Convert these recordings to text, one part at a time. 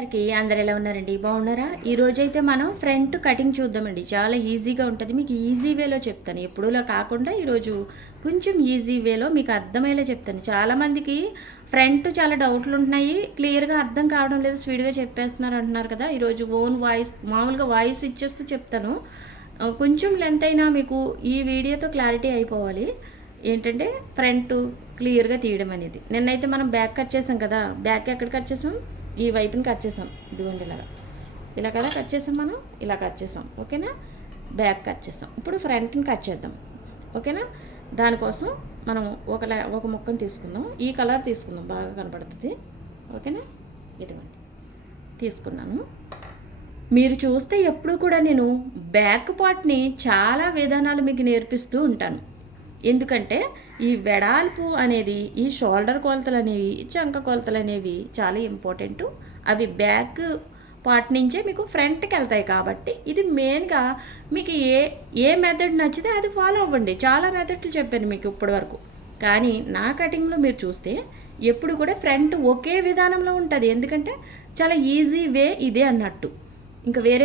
అందరు ఎలా ఉన్నారండి? బాగున్నారా? ఈరోజైతే మనం ఫ్రంట్ కటింగ్ చూద్దామండి. చాలా ఈజీగా ఉంటుంది. మీకు ఈజీ వేలో చెప్తాను. ఎప్పుడూలా కాకుండా ఈరోజు కొంచెం ఈజీ వేలో మీకు అర్థమయ్యేలా చెప్తాను. చాలామందికి ఫ్రంట్ చాలా డౌట్లు ఉంటున్నాయి. క్లియర్గా అర్థం కావడం లేదు. స్పీడ్గా చెప్పేస్తున్నారు అంటున్నారు కదా! ఈరోజు ఓన్ వాయిస్ మామూలుగా వాయిస్ ఇచ్చేస్తూ చెప్తాను. కొంచెం లెంత్ అయినా మీకు ఈ వీడియోతో క్లారిటీ అయిపోవాలి. ఏంటంటే ఫ్రంట్ క్లియర్గా తీయడం అనేది. నిన్నైతే మనం బ్యాక్ కట్ చేసాం కదా! బ్యాక్ ఎక్కడ కట్ చేసాం? ఈ వైపుని కట్ చేసాం. ఇదిగోండి ఇలా కదా కట్ చేసాం మనం. ఇలా కట్ చేసాం. ఓకేనా? బ్యాక్ కట్ చేసాం. ఇప్పుడు ఫ్రంట్ని కట్ చేద్దాం. ఓకేనా? దానికోసం మనం ఒక ముక్కను తీసుకుందాం. ఈ కలర్ తీసుకుందాం, బాగా కనపడుతుంది. ఓకేనా? ఇదిగోండి తీసుకున్నాను. మీరు చూస్తే ఎప్పుడు కూడా నేను బ్యాక్ పార్ట్ని చాలా విధానాలు మీకు నేర్పిస్తూ ఉంటాను. ఎందుకంటే ఈ వెడల్పు అనేది, ఈ షోల్డర్ కొలతలు అనేవి, చంక కొలతలు అనేవి చాలా ఇంపార్టెంటు. అవి బ్యాక్ పార్ట్ నుంచే మీకు ఫ్రంట్కి వెళ్తాయి. కాబట్టి ఇది మెయిన్గా మీకు ఏ మెథడ్ నచ్చితే అది ఫాలో అవ్వండి. చాలా మెథడ్లు చెప్పాను మీకు ఇప్పటి వరకు. కానీ నా కటింగ్లో మీరు చూస్తే ఎప్పుడు కూడా ఫ్రంట్ ఒకే విధానంలో ఉంటుంది. ఎందుకంటే చాలా ఈజీ వే ఇదే అన్నట్టు. ఇంకా వేరే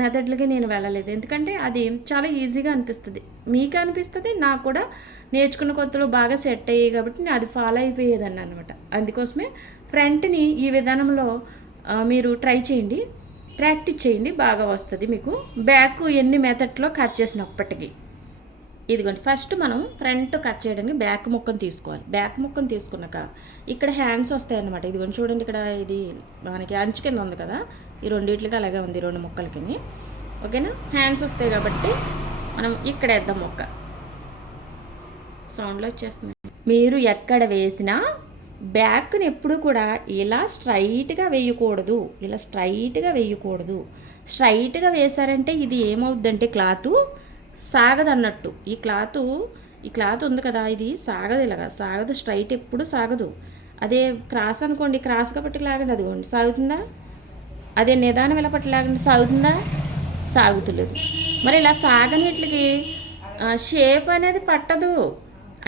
మెథడ్లకి నేను వెళ్ళలేదు. ఎందుకంటే అది చాలా ఈజీగా అనిపిస్తుంది. మీకు అనిపిస్తుంది, నాకు కూడా నేర్చుకున్న కొత్తలో బాగా సెట్ అయ్యాయి కాబట్టి నేను అది ఫాలో అయిపోయేదాన్ని అనమాట. అందుకోసమే ఫ్రంట్ని ఈ విధానంలో మీరు ట్రై చేయండి, ప్రాక్టీస్ చేయండి, బాగా వస్తుంది మీకు. బ్యాక్ ఎన్ని మెథడ్లో కట్ చేసినప్పటికీ. ఇదిగోండి ఫస్ట్ మనం ఫ్రంట్ కట్ చేయడానికి బ్యాక్ ముక్కను తీసుకోవాలి. బ్యాక్ ముక్కను తీసుకున్నాక ఇక్కడ హ్యాండ్స్ వస్తాయి అన్నమాట. ఇదిగోండి చూడండి, ఇక్కడ ఇది మనకి అంచు కింద ఉంది కదా, ఈ రెండింటికి అలాగే ఉంది, రెండు ముక్కలకి. ఓకేనా? హ్యాండ్స్ వస్తాయి కాబట్టి మనం ఇక్కడ వేద్దాం. ముక్క సౌండ్లో వచ్చేస్తుంది. మీరు ఎక్కడ వేసినా బ్యాక్ని ఎప్పుడు కూడా ఇలా స్ట్రైట్గా వేయకూడదు. స్ట్రైట్గా వేశారంటే ఇది ఏమవుద్దంటే క్లాతు సాగదన్నట్టు. ఈ క్లాత్ ఉంది కదా, ఇది సాగదు. ఇలాగా సాగదు, స్ట్రైట్ ఎప్పుడు సాగదు. అదే క్రాస్ అనుకోండి, క్రాస్గా పట్టి లాగండి, అదిగోండి సాగుతుందా. అదే నిదానం ఇలా పట్టి లాగండి, సాగుతుందా? సాగుతులేదు. మరి ఇలా సాగనిట్లకి షేప్ అనేది పట్టదు.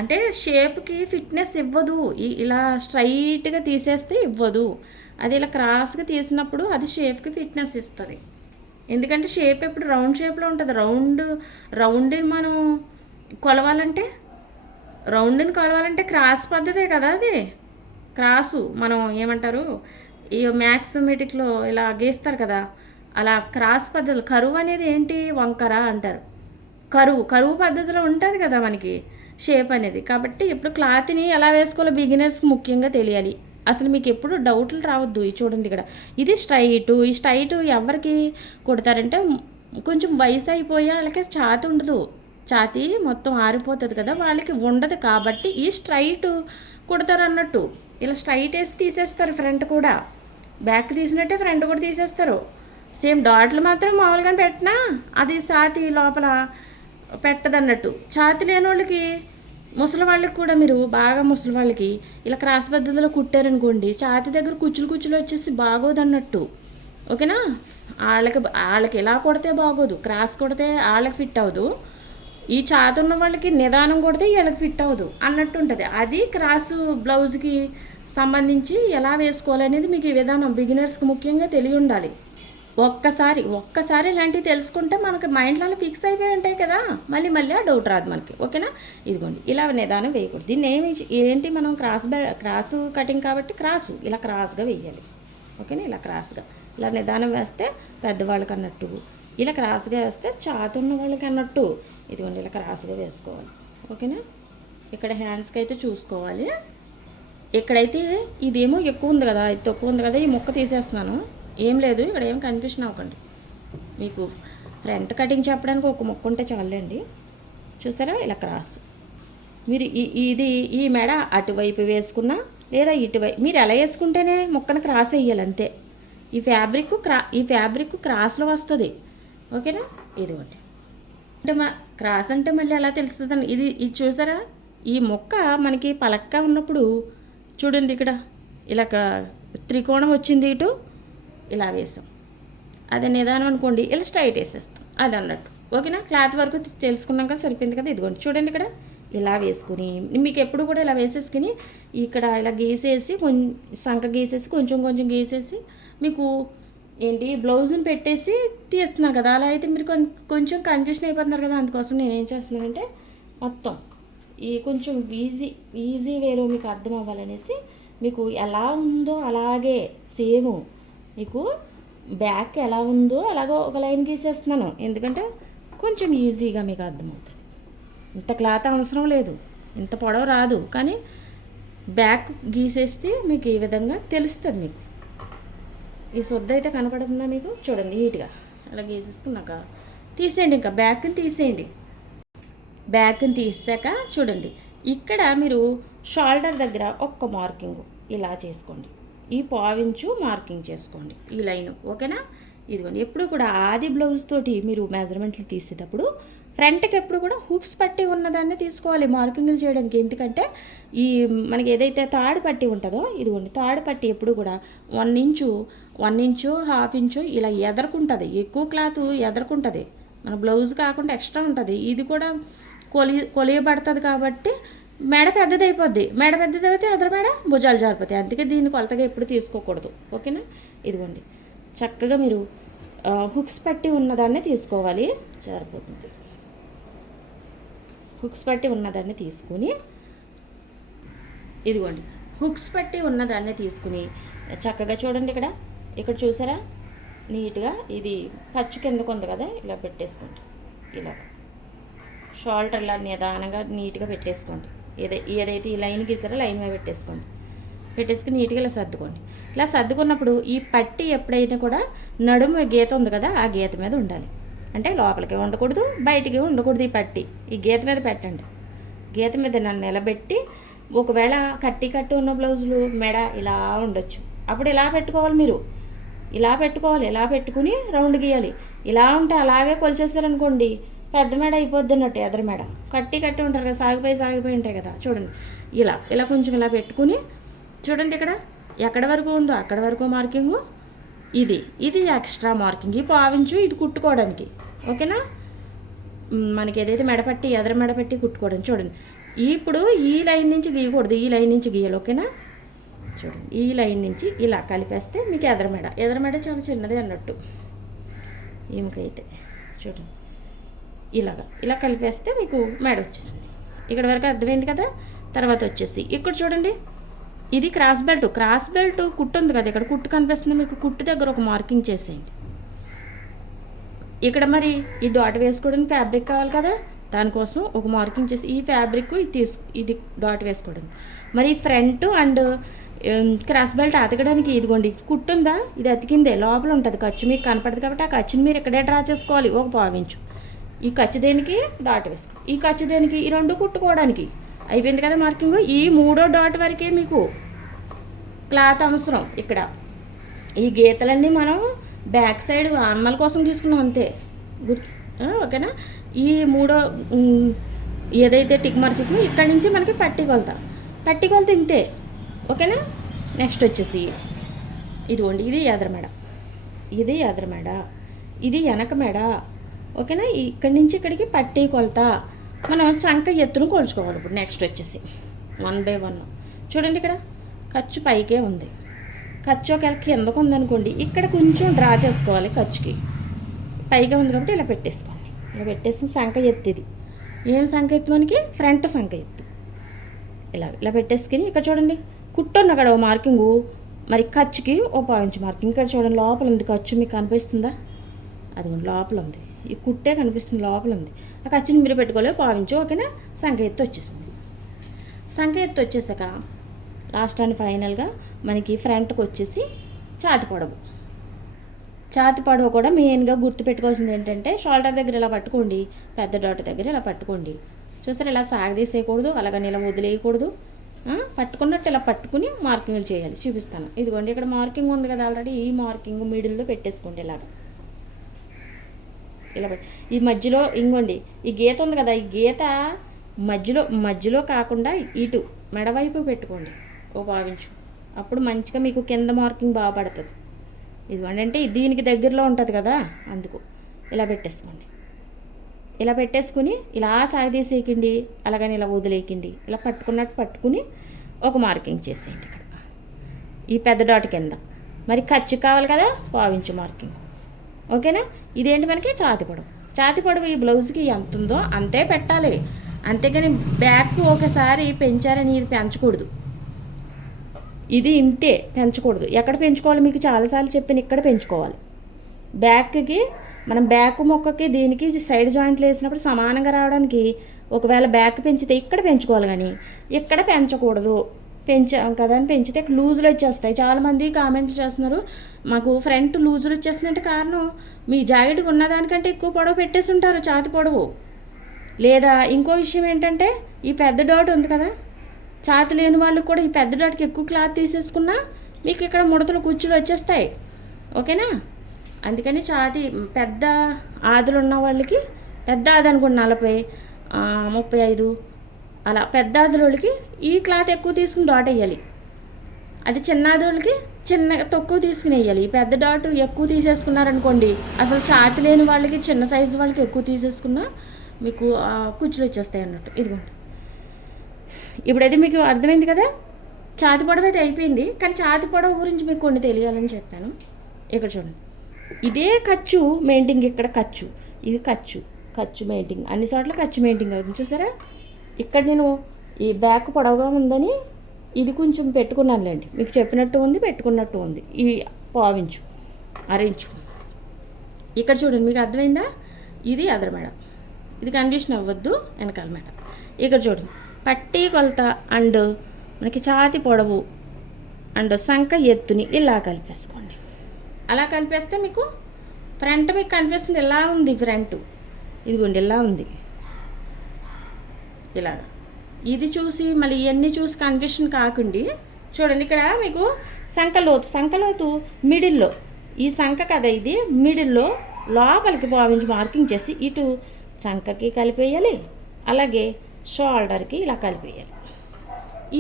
అంటే షేప్కి ఫిట్నెస్ ఇవ్వదు. ఇలా స్ట్రైట్గా తీసేస్తే ఇవ్వదు. అది ఇలా క్రాస్గా తీసినప్పుడు అది షేప్కి ఫిట్నెస్ ఇస్తుంది. ఎందుకంటే షేప్ ఎప్పుడు రౌండ్ షేప్లో ఉంటుంది. రౌండ్ని మనం కొలవాలంటే క్రాస్ పద్ధతే కదా అది. క్రాసు మనం ఏమంటారు, ఈ మ్యాథమెటిక్లో ఇలా గీస్తారు కదా, అలా క్రాస్ పద్ధతులు. కరువు అనేది ఏంటి? వంకర అంటారు. కరువు పద్ధతిలో ఉంటుంది కదా మనకి షేప్ అనేది. కాబట్టి ఇప్పుడు క్లాత్ని ఎలా వేసుకోవాలో బిగినర్స్కి ముఖ్యంగా తెలియాలి. అసలు మీకు ఎప్పుడు డౌట్లు రావద్దు. ఇది చూడండి, ఇక్కడ ఇది ఈ స్ట్రైట్ ఎవరికి కుడతారంటే కొంచెం వయసు అయిపోయి వాళ్ళకి ఛాతి ఉండదు, ఛాతి మొత్తం ఆరిపోతుంది కదా, వాళ్ళకి ఉండదు. కాబట్టి ఈ స్ట్రైట్ కుడతారు అన్నట్టు. ఇలా స్ట్రైట్ వేసి తీసేస్తారు. ఫ్రంట్ కూడా బ్యాక్ తీసినట్టే ఫ్రంట్ కూడా తీసేస్తారు. సేమ్ డాట్లు మాత్రం మామూలుగా పెట్టినా అది ఛాతి లోపల పెట్టదన్నట్టు. ఛాతి లేని వాళ్ళకి, ముసలి వాళ్ళకి కూడా, మీరు బాగా ముసలి వాళ్ళకి ఇలా క్రాస్ పద్ధతిలో కుట్టారనుకోండి, ఛాతి దగ్గర కుచ్చులు వచ్చేసి బాగోదన్నట్టు. ఓకేనా? వాళ్ళకి ఇలా కొడితే బాగోదు, క్రాస్ కొడితే వాళ్ళకి ఫిట్ అవ్వదు. ఈ ఛాతి ఉన్న వాళ్ళకి నిదానం కొడితే వీళ్ళకి ఫిట్ అవ్వదు అన్నట్టు ఉంటుంది. అది క్రాసు బ్లౌజ్కి సంబంధించి ఎలా వేసుకోవాలనేది మీకు ఈ విధానం బిగినర్స్కి ముఖ్యంగా తెలియ ఉండాలి. ఒక్కసారి ఇలాంటివి తెలుసుకుంటే మనకి మైండ్లో ఫిక్స్ అయిపోయి ఉంటాయి కదా, మళ్ళీ ఆ డౌట్ రాదు మనకి. ఓకేనా? ఇదిగోండి ఇలా నిదానం వేయకూడదు. దీన్ని ఏంటి మనం క్రాసు కటింగ్ కాబట్టి ఇలా క్రాస్గా వేయాలి. ఓకేనా? ఇలా నిదానం వేస్తే పెద్దవాళ్ళకి అన్నట్టు, ఇలా క్రాస్గా వేస్తే ఛాతి ఉన్న వాళ్ళకి అన్నట్టు. ఇదిగోండి ఇలా క్రాస్గా వేసుకోవాలి. ఓకేనా? ఇక్కడ హ్యాండ్స్కి అయితే చూసుకోవాలి. ఇక్కడైతే ఇదేమో ఎక్కువ ఉంది కదా, ఇది తక్కువ ఉంది కదా, ఈ ముక్క తీసేస్తున్నాను. ఏం లేదు, ఇక్కడ ఏం కన్ఫ్యూషన్ అవ్వకండి. మీకు ఫ్రంట్ కటింగ్ చెప్పడానికి ఒక ముక్క ఉంటే చాలండి. చూసారా? ఇలా క్రాస్. మీరు ఈ మెడ అటువైపు వేసుకున్నా లేదా ఇటువైపు, మీరు ఎలా వేసుకుంటేనే ముక్కను క్రాస్ వేయాలి అంతే. ఈ ఫ్యాబ్రిక్ క్రాస్లో వస్తుంది. ఓకేనా? ఇదిగోండి. అంటే క్రాస్ అంటే మళ్ళీ ఎలా తెలుస్తుందండి? ఇది చూసారా? ఈ ముక్క మనకి పలక్గా ఉన్నప్పుడు చూడండి, ఇక్కడ ఇలా త్రికోణం వచ్చింది, ఇటు ఇలా వేసాం. అదే నిదానం అనుకోండి, ఇలా స్ట్రైట్ వేసేస్తాం, అది అన్నట్టు. ఓకేనా? క్లాత్ వరకు తెలుసుకున్నాక సరిపోయింది కదా. ఇదిగోండి చూడండి, ఇక్కడ ఇలా వేసుకుని మీకు ఎప్పుడు కూడా ఇలా వేసేసుకుని ఇక్కడ ఇలా గీసేసి సంక గీసేసి కొంచెం గీసేసి మీకు ఏంటి బ్లౌజ్ని పెట్టేసి తీస్తున్నారు కదా, అలా అయితే మీరు కొంచెం కన్ఫ్యూషన్ అయిపోతున్నారు కదా. అందుకోసం నేను ఏం చేస్తున్నానంటే మొత్తం ఈ కొంచెం ఈజీ వేలో మీకు అర్థం అవ్వాలనేసి మీకు ఎలా ఉందో అలాగే సేమ్ మీకు బ్యాక్ ఎలా ఉందో అలాగో ఒక లైన్ గీసేస్తున్నాను, ఎందుకంటే కొంచెం ఈజీగా మీకు అర్థమవుతుంది. ఇంత క్లాత్ అవసరం లేదు, ఇంత పొడవు రాదు, కానీ బ్యాక్ గీసేస్తే మీకు ఈ విధంగా తెలుస్తుంది. మీకు ఈ సొద్ద అయితే కనపడుతుందా మీకు? చూడండి నీట్గా అలా గీసేసుకున్నాక తీసేయండి, ఇంకా బ్యాక్ని తీసేయండి. బ్యాక్ని తీసాక చూడండి ఇక్కడ మీరు షోల్డర్ దగ్గర ఒక్క మార్కింగ్ ఇలా చేసుకోండి, ఈ పావించు మార్కింగ్ చేసుకోండి ఈ లైను, ఓకేనా? ఇదిగోండి ఎప్పుడు కూడా ఆది బ్లౌజ్ తోటి మీరు మెజర్మెంట్లు తీసేటప్పుడు ఫ్రంట్కి ఎప్పుడు కూడా హుక్స్ పట్టి ఉన్నదాన్ని తీసుకోవాలి మార్కింగ్లు చేయడానికి. ఎందుకంటే ఈ మనకి ఏదైతే తాడు పట్టి ఉంటుందో, ఇదిగోండి తాడు పట్టి ఎప్పుడు కూడా 1 ఇంచు 1.5 ఇంచు ఇలా ఎదరుకుంటుంది, ఎక్కువ క్లాత్ ఎదరుకుంటుంది, మన బ్లౌజ్ కాకుండా ఎక్స్ట్రా ఉంటుంది. ఇది కూడా కొలియబడుతుంది కాబట్టి మెడ పెద్దది అయిపోద్ది, మెడ పెద్దది అయితే ఎదర మెడ భుజాలు జారిపోతాయి. అందుకే దీన్ని కొలతగా ఎప్పుడు తీసుకోకూడదు, ఓకేనా? ఇదిగోండి చక్కగా మీరు హుక్స్ పట్టి ఉన్నదాన్ని తీసుకోవాలి, జారిపోతుంది. హుక్స్ పట్టి ఉన్నదాన్ని తీసుకుని ఇదిగోండి హుక్స్ పట్టి ఉన్నదాన్ని తీసుకుని చక్కగా చూడండి ఇక్కడ చూసారా నీట్గా ఇది పచ్చు కిందకు ఉంది కదా, ఇలా పెట్టేసుకోండి. ఇలా షోల్డర్ ఇలా నిదానంగా నీట్గా పెట్టేసుకోండి. ఏదైతే ఈ లైన్ గీసారో లైన్ మీద పెట్టేసుకుని నీట్గా ఇలా సర్దుకోండి. ఇలా సర్దుకున్నప్పుడు ఈ పట్టి ఎప్పుడైనా కూడా నడుము గీత ఉంది కదా, ఆ గీత మీద ఉండాలి. అంటే లోపలికి ఉండకూడదు, బయటికి ఉండకూడదు. ఈ పట్టి ఈ గీత మీద పెట్టండి. గీత మీద నన్ను నిలబెట్టి, ఒకవేళ కట్టు ఉన్న బ్లౌజులు మెడ ఇలా ఉండొచ్చు, అప్పుడు ఇలా పెట్టుకోవాలి. మీరు ఇలా పెట్టుకోవాలి, ఇలా పెట్టుకుని రౌండ్ గీయాలి. ఇలా ఉంటే అలాగే కొలిచేస్తారనుకోండి పెద్ద మెడ అయిపోద్ది అన్నట్టు, ఎదర మెడ కట్టి ఉంటారు కదా, సాగిపోయి ఉంటాయి కదా. చూడండి ఇలా కొంచెం ఇలా పెట్టుకుని చూడండి ఎక్కడ వరకు ఉందో అక్కడ వరకు మార్కింగు. ఇది ఎక్స్ట్రా మార్కింగ్, ఈ పావించు ఇది కుట్టుకోవడానికి, ఓకేనా? మనకి ఏదైతే మెడపట్టి ఎదర మెడపట్టి కుట్టుకోవడానికి. చూడండి ఇప్పుడు ఈ లైన్ నుంచి గీయకూడదు, ఈ లైన్ నుంచి గీయాలి, ఓకేనా? చూడండి ఈ లైన్ నుంచి ఇలా కలిపేస్తే మీకు ఎదర మెడ చాలా చిన్నది అన్నట్టు. ఈమెకైతే చూడండి ఇలా కలిపేస్తే మీకు మెడ వచ్చేసింది. ఇక్కడ వరకు అర్థమైంది కదా. తర్వాత వచ్చేసి ఇక్కడ చూడండి ఇది క్రాస్ బెల్ట్ కుట్టు ఉంది కదా, ఇక్కడ కుట్టు కనిపిస్తుంది మీకు. కుట్టు దగ్గర ఒక మార్కింగ్ చేసేయండి. ఇక్కడ మరి ఈ డాట్ వేసుకోవడానికి ఫ్యాబ్రిక్ కావాలి కదా, దానికోసం ఒక మార్కింగ్ చేసి ఈ ఫ్యాబ్రిక్ ఇది డాట్ వేసుకోవడం. మరి ఫ్రంట్ అండ్ క్రాస్ బెల్ట్ అతకడానికి ఇదిగోండి కుట్టు ఉందా, ఇది అతికిందే, లోపల ఉంటుంది ఖర్చు, మీకు కనపడదు కాబట్టి ఆ ఖర్చుని మీరు ఇక్కడే డ్రా చేసుకోవాలి. ఒక పావించు ఈ ఖర్చు దేనికి డాట్ వేసుకో, ఈ ఖర్చు దేనికి ఈ రెండు కుట్టుకోవడానికి. అయిపోయింది కదా మార్కింగ్. ఈ 3వ డాట్ వరకే మీకు క్లాత్ అవసరం. ఇక్కడ ఈ గీతలన్నీ మనం బ్యాక్ సైడ్ ఆనమల కోసం తీసుకున్నాం అంతే, ఓకేనా? ఈ 3వ ఏదైతే టిక్ మార్క్ చేసినా ఇక్కడి నుంచి మనకి పట్టి కొలత ఇంతే, ఓకేనా? నెక్స్ట్ వచ్చేసి ఇదిగోండి ఇది ఎదర మెడ, ఇది వెనక మెడ, ఓకేనా? ఇక్కడి నుంచి ఇక్కడికి పట్టి కొలత మనం చంక ఎత్తును కొలుచుకోవాలి. ఇప్పుడు నెక్స్ట్ వచ్చేసి 1 by 1 చూడండి ఇక్కడ ఖర్చు పైకే ఉంది, ఖర్చు ఒకవేళ కిందకు ఉందనుకోండి ఇక్కడ కొంచెం డ్రా చేసుకోవాలి. ఖర్చుకి పైగా ఉంది కాబట్టి ఇలా పెట్టేసుకోండి. ఇలా పెట్టేసి సంఖ ఎత్తు, ఇది ఏం సంఖ ఎత్తు మనకి ఫ్రంట్ సంఖ ఎత్తు. ఇలా పెట్టేసుకుని ఇక్కడ చూడండి కుట్టు ఉన్న అక్కడ ఓ మార్కింగు, మరి ఖర్చుకి ఓ పావించు మార్కింగ్. ఇక్కడ చూడండి లోపల ఉంది ఖర్చు, మీకు కనిపిస్తుందా? అది లోపల ఉంది, ఈ కుట్టే కనిపిస్తుంది, లోపల ఉంది. ఆ ఖర్చుని మీరు పెట్టుకోలేదు పావించు, ఓకేనా? సంఖ ఎత్తు వచ్చేసింది. సంఖ ఎత్తు వచ్చేసాక లాస్ట్ అండ్ ఫైనల్గా మనకి ఫ్రంట్కి వచ్చేసి ఛాతి పొడవు కూడా మెయిన్గా గుర్తుపెట్టుకోవాల్సింది ఏంటంటే షోల్డర్ దగ్గర ఇలా పట్టుకోండి, పెద్ద డాట్ దగ్గర ఇలా పట్టుకోండి. చూసారు ఇలా సాగదీసేయకూడదు, అలాగని ఇలా వదిలేయకూడదు, పట్టుకున్నట్టు ఇలా పట్టుకుని మార్కింగ్లు చేయాలి. చూపిస్తాను. ఇదిగోండి ఇక్కడ మార్కింగ్ ఉంది కదా ఆల్రెడీ, ఈ మార్కింగ్ మిడిల్లో పెట్టేసుకోండి. ఇలా ఈ మధ్యలో ఇంకోండి ఈ గీత ఉంది కదా, ఈ గీత మధ్యలో కాకుండా ఇటు మెడవైపు పెట్టుకోండి ఓ భావించు, అప్పుడు మంచిగా మీకు కింద మార్కింగ్ బాగా పడుతుంది. ఇదిగోండి అంటే దీనికి దగ్గరలో ఉంటుంది కదా, అందుకు ఇలా పెట్టేసుకోండి. ఇలా పెట్టేసుకుని ఇలా సాగదీసేయకండి, అలాగని ఇలా వదిలేయకండి, ఇలా పట్టుకున్నట్టు పట్టుకుని ఒక మార్కింగ్ చేసేయండి. ఇక్కడ ఈ పెద్ద డాట్ కింద మరి ఖర్చు కావాలి కదా, పావించు మార్కింగ్. ఓకేనా. ఇదేంటి మనకి ఛాతి పొడవు. ఛాతి పొడవు ఈ బ్లౌజ్కి ఎంత ఉందో అంతే పెట్టాలి. అంతేగాని బ్యాక్ ఒకసారి పెంచారని ఇది పెంచకూడదు. ఇది ఇంతే పెంచకూడదు. ఎక్కడ పెంచుకోవాలి మీకు చాలాసార్లు చెప్పిన, ఇక్కడ పెంచుకోవాలి. బ్యాక్కి మనం బ్యాక్ మొక్కకి దీనికి సైడ్ జాయింట్లు వేసినప్పుడు సమానంగా రావడానికి ఒకవేళ బ్యాక్ పెంచితే ఇక్కడ పెంచుకోవాలి, కానీ ఇక్కడ పెంచకూడదు. పెంచాం కదా అని పెంచితే లూజులు వచ్చేస్తాయి. చాలామంది కామెంట్లు చేస్తున్నారు, మాకు ఫ్రంట్ లూజులు వచ్చేస్తుందంటే కారణం మీ జాకెట్కి ఉన్నదానికంటే ఎక్కువ పొడవు పెట్టేసి ఉంటారు ఛాతి పొడవు. లేదా ఇంకో విషయం ఏంటంటే, ఈ పెద్ద డాట్ ఉంది కదా, ఛాతి లేని వాళ్ళకి కూడా ఈ పెద్ద డాట్కి ఎక్కువ క్లాత్ తీసేసుకున్నా మీకు ఇక్కడ ముడతలు కుచ్చులు వచ్చేస్తాయి. ఓకేనా. అందుకని ఛాతి పెద్ద ఆదులు ఉన్న వాళ్ళకి, పెద్ద ఆది అనుకోండి 40, 35 అలా పెద్ద ఆదులకి ఈ క్లాత్ ఎక్కువ తీసుకుని డాట్ వేయాలి. అది చిన్న ఆదులకి తక్కువ తీసుకుని వేయాలి. ఈ పెద్ద డాట్ ఎక్కువ తీసేసుకున్నారనుకోండి, అసలు ఛాతి లేని వాళ్ళకి చిన్న సైజు వాళ్ళకి ఎక్కువ తీసేసుకున్నా మీకు కుచ్చులు వచ్చేస్తాయి అన్నట్టు. ఇదిగోండి, ఇప్పుడైతే మీకు అర్థమైంది కదా. ఛాతి పొడవు అయితే అయిపోయింది, కానీ ఛాతి పొడవు గురించి మీకు కొన్ని తెలియాలని చెప్పాను. ఇక్కడ చూడండి, ఇదే ఖర్చు మెయింటింగ్, ఇక్కడ ఖర్చు, ఇది ఖర్చు మెయింటింగ్, అన్ని చోట్ల ఖర్చు మెయింటింగ్ అవుతుంది. చూసారా, ఇక్కడ నేను ఈ బ్యాక్ పొడవుగా ఉందని ఇది కొంచెం పెట్టుకున్నానులేండి, మీకు చెప్పినట్టు ఉంది, పెట్టుకున్నట్టు ఉంది. ఈ పావించు అరేంచు. ఇక్కడ చూడండి, మీకు అర్థమైందా. ఇది అదర మేడ, ఇది కన్ఫ్యూషన్ అవ్వద్దు, వెనకాల మేడ. ఇక్కడ చూడండి, పట్టీ కొలత అండ్ మనకి ఛాతి పొడవు అండ్ సంఖ ఎత్తుని ఇలా కలిపేసుకోండి. అలా కలిపేస్తే మీకు ఫ్రంట్ మీకు కనిపిస్తుంది. ఇలా ఉంది ఫ్రంట్, ఇదిగోండి ఇలా ఉంది. ఇలా ఇది చూసి మళ్ళీ ఇవన్నీ చూసి కన్ఫ్యూషన్ కాకుండా చూడండి, ఇక్కడ మీకు సంఖలోతు మిడిల్లో, ఈ సంఖ కదా ఇది, మిడిల్లో లోపలికి భావించి మార్కింగ్ చేసి ఇటు సంఖకి కలిపేయాలి, అలాగే షోల్డర్కి ఇలా కలిపేయాలి.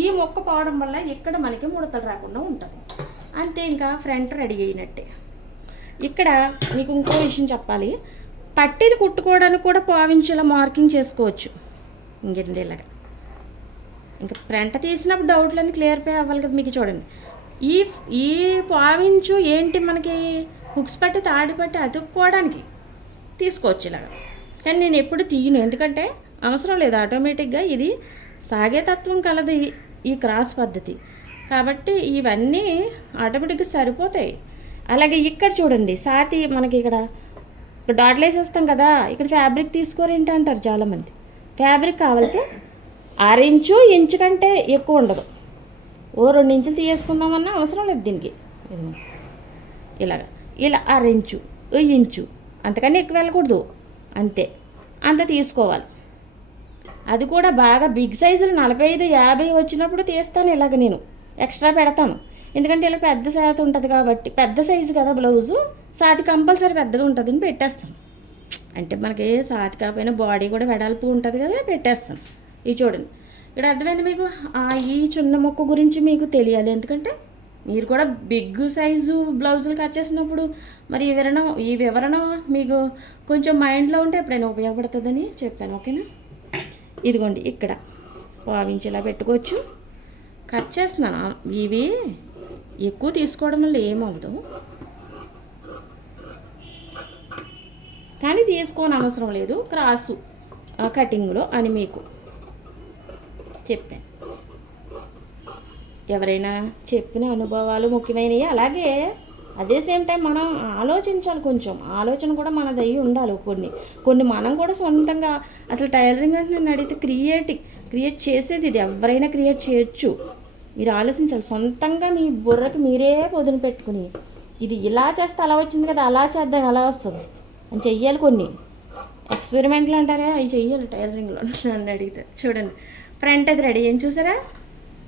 ఈ మొక్క పోవడం వల్ల ఇక్కడ మనకి ముడతలు రాకుండా ఉంటుంది. అంతే, ఇంకా ఫ్రంట్ రెడీ అయినట్టే. ఇక్కడ మీకు ఇంకో విషయం చెప్పాలి, పట్టీలు కుట్టుకోవడానికి కూడా పావించేలా మార్కింగ్ చేసుకోవచ్చు. ఇంకేంటి ఇలాగా ఇంకా ఫ్రంట్ తీసినప్పుడు డౌట్లన్నీ క్లియర్ఫై అవ్వాలి కదా. మీకు చూడండి, ఈ పావించు ఏంటి మనకి హుక్స్ పట్టి తాడి పట్టి అతుక్కోవడానికి తీసుకోవచ్చు ఇలాగా. కానీ నేను ఎప్పుడు తీయను, ఎందుకంటే అవసరం లేదు, ఆటోమేటిక్గా ఇది సాగే తత్వం కలది ఈ క్రాస్ పద్ధతి కాబట్టి ఇవన్నీ ఆటోమేటిక్గా సరిపోతాయి. అలాగే ఇక్కడ చూడండి, సాతి మనకి ఇక్కడ డాట్లు వేసేస్తాం కదా, ఇక్కడ ఫ్యాబ్రిక్ తీసుకోరేంటి అంటారు చాలామంది. ఫ్యాబ్రిక్ కావాలితే 6 ఇంచు కంటే ఎక్కువ ఉండదు, ఓ 2 ఇంచులు తీసేసుకుందామన్నా అవసరం లేదు దీనికి. ఇలా 6 ఇంచు అంతకన్నా ఎక్కువ వెళ్ళకూడదు, అంతే, అంత తీసుకోవాలి. అది కూడా బాగా బిగ్ సైజులు 45, 50 వచ్చినప్పుడు తీస్తాను. ఇలాగ నేను ఎక్స్ట్రా పెడతాను, ఎందుకంటే ఇలా పెద్ద శాతం ఉంటుంది కాబట్టి. పెద్ద సైజు కదా బ్లౌజు, సాతి కంపల్సరీ పెద్దగా ఉంటుందని పెట్టేస్తాను. అంటే మనకి సాతి కాకపోయినా బాడీ కూడా వెడల్పు ఉంటుంది కదా, పెట్టేస్తాను. ఇవి చూడండి, ఇక్కడ అర్థమైంది మీకు. ఈ చిన్న మొక్క గురించి మీకు తెలియాలి, ఎందుకంటే మీరు కూడా బిగ్ సైజు బ్లౌజులు కట్ చేసినప్పుడు మరి ఈ వివరణ మీకు కొంచెం మైండ్లో ఉంటే ఎప్పుడైనా ఉపయోగపడుతుందని చెప్పాను. ఓకేనా. ఇదిగోండి, ఇక్కడ పావించేలా పెట్టుకోవచ్చు. కట్ చేస్తున్నాను, ఇవి ఎక్కువ తీసుకోవడం వల్ల ఏమవుదు, కానీ తీసుకోని అవసరం లేదు క్రాసు కటింగ్లో అని మీకు చెప్పాను. ఎవరైనా చెప్పిన అనుభవాలు ముఖ్యమైనవి. అలాగే అదే సేమ్ టైం మనం ఆలోచించాలి, కొంచెం ఆలోచన కూడా మనది అయ్యి ఉండాలి. కొన్ని మనం కూడా సొంతంగా, అసలు టైలరింగ్ అంటే నన్ను అడిగితే క్రియేట్ చేసేది ఇది, ఎవరైనా క్రియేట్ చేయొచ్చు. మీరు ఆలోచించాలి సొంతంగా, మీ బుర్రకి మీరే పొదును పెట్టుకుని ఇది ఇలా చేస్తే అలా వచ్చింది కదా, అలా చేద్దాం అలా వస్తుంది అని చెయ్యాలి. కొన్ని ఎక్స్పెరిమెంట్లు అంటారే, అవి చెయ్యాలి టైలరింగ్లో నన్ను అడిగితే. చూడండి, ఫ్రంట్ అది రెడీ అయ్యింది చూసారా,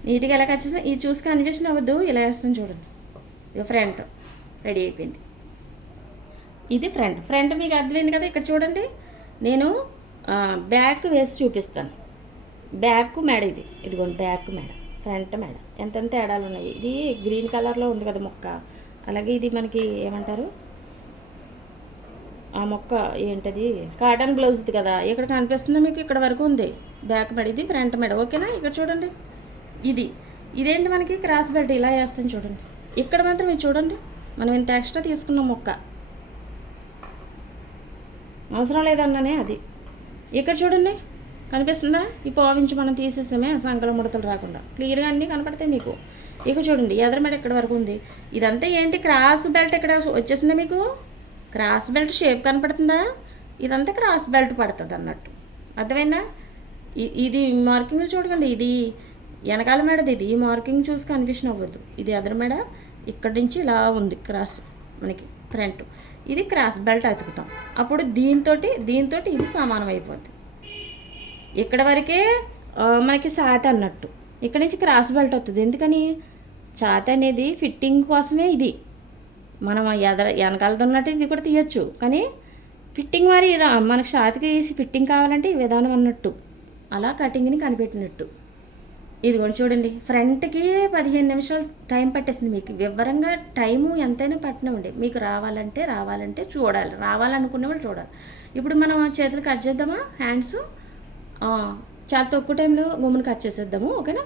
నీట్గా ఎలా కట్ చేసాం. ఇది చూసి కన్ఫ్యూషన్ అవ్వద్దు, ఇలా వేస్తాను చూడండి. ఇక ఫ్రంట్ రెడీ అయిపోయింది. ఇది ఫ్రంట్ మీకు అర్థమైంది కదా. ఇక్కడ చూడండి, నేను బ్యాక్ వేసి చూపిస్తాను. బ్యాక్ మెడ ఇదిగోండి, బ్యాక్ మెడ, ఫ్రంట్ మెడ ఎంత తేడాలు ఉన్నాయి. ఇది గ్రీన్ కలర్లో ఉంది కదా మొక్క, అలాగే ఇది మనకి ఏమంటారు ఆ మొక్క ఏంటది, కాటన్ బ్లౌజ్ది కదా, ఇక్కడ కనిపిస్తుంది మీకు, ఇక్కడ వరకు ఉంది బ్యాక్ మెడ, ఇది ఫ్రంట్ మెడ. ఓకేనా. ఇక్కడ చూడండి, ఇదేంటి మనకి క్రాస్ బెల్ట్ ఇలా వేస్తాను చూడండి. ఇక్కడ మాత్రం ఇది చూడండి, మనం ఇంత ఎక్స్ట్రా తీసుకున్నాం మొక్క, అవసరం లేదన్నానే అది. ఇక్కడ చూడండి, కనిపిస్తుందా? ఈ పావించి మనం తీసేసామే సంకల ముడతలు రాకుండా, క్లియర్గా అన్నీ కనపడతాయి మీకు. ఇక చూడండి ఎదరమెడ ఇక్కడ వరకు ఉంది. ఇదంతా ఏంటి, క్రాస్ బెల్ట్ ఇక్కడ వచ్చేసిందా మీకు? క్రాస్ బెల్ట్ షేప్ కనపడుతుందా? ఇదంతా క్రాస్ బెల్ట్ పడుతుంది అన్నట్టు, అర్థమైందా? ఇది మార్కింగ్ చూడకండి, ఇది వెనకాల మెడది, ఇది ఈ మార్కింగ్ చూసి కన్ఫ్యూషన్ అవ్వద్దు. ఇది ఎదర మెడ, ఇక్కడి నుంచి ఇలా ఉంది క్రాస్ మనకి ఫ్రంట్, ఇది క్రాస్ బెల్ట్ అతుకుతాం. అప్పుడు దీంతో ఇది సమానం అయిపోద్ది. ఇక్కడ వరకే మనకి ఛాతీ అన్నట్టు, ఇక్కడ నుంచి క్రాస్ బెల్ట్ వస్తుంది. ఎందుకని? ఛాతీ అనేది ఫిట్టింగ్ కోసమే. ఇది మనం వెనకాలతో ఉన్నట్టు ఇది కూడా తీయచ్చు, కానీ ఫిట్టింగ్ మరి మనకి ఛాతీకి ఫిట్టింగ్ కావాలంటే ఈ విధానం అన్నట్టు, అలా కటింగ్ని కనిపెట్టినట్టు. ఇది కూడా చూడండి, ఫ్రంట్కి 15 నిమిషాలు టైం పట్టేసింది మీకు. వివరంగా టైము ఎంతైనా పట్టినండి మీకు. రావాలంటే చూడాలి, రావాలనుకునే వాళ్ళు చూడాలి. ఇప్పుడు మనం చేతులు కట్ చేద్దామా? హ్యాండ్స్ చాలా తక్కువ టైంలో గుమ్మును కట్ చేసేద్దాము, ఓకేనా?